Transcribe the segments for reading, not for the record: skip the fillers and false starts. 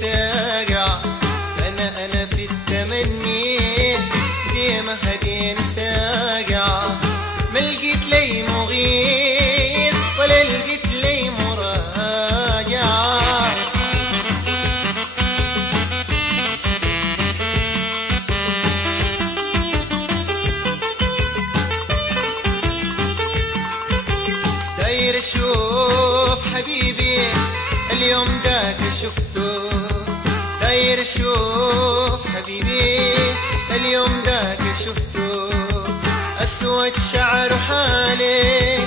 ساقع. أنا في التمني ديما هديني ساقع. ما لقيت لي مغيث ولا لقيت لي مراجع. داير اشوف حبيبي اليوم داك شفته. داير اشوف حبيبي اليوم داك شفته. اسود شعر حالي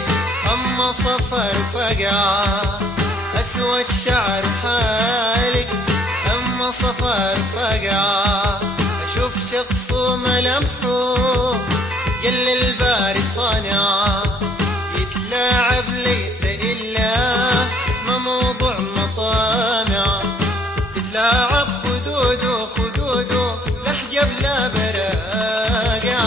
اما صفر فقع. اسود شعر حالك اما صفر فقع. اشوف شخص ملامحه قل الباري صانع. يتلاعب ليس إلا ما موضوع مطامع. يتلاعب خدوده خدوده لحجب لا براقع.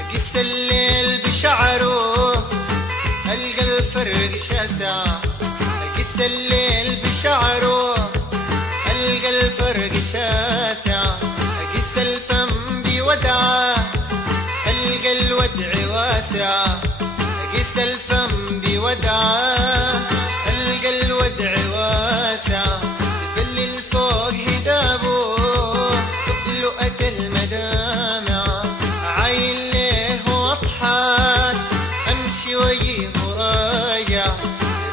أقيس الليل بشعره ألقى الفرق شاسع. أقيس الليل بشعره ألقى الفرق شاسع. أقيس الفم بودعه ألقى الودع واسع. أقيس الفم بودعه ألقى الودع واسع. يبلل فوق هدابه لؤة المدامع. عاين ليه واضحك أمشي وأجيه وراجع.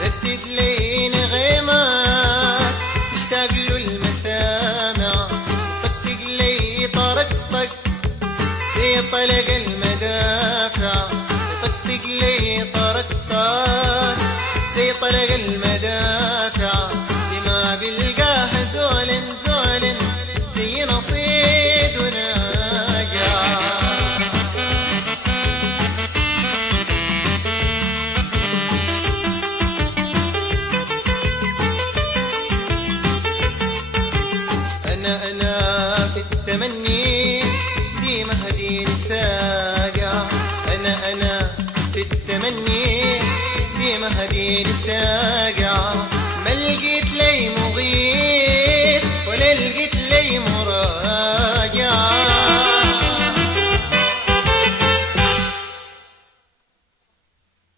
يردد لي نغيمات تشتاق له المسامع. يطقطق لي طرقطق زي طلق المدافع. يطقطق لي طرقطق زي طلق المدافع. بما بلقاها زول زول زي نصيد وناجع. أنا في التمني ديما هديني ساقع. أنا في التمني ديما هديني ساقع.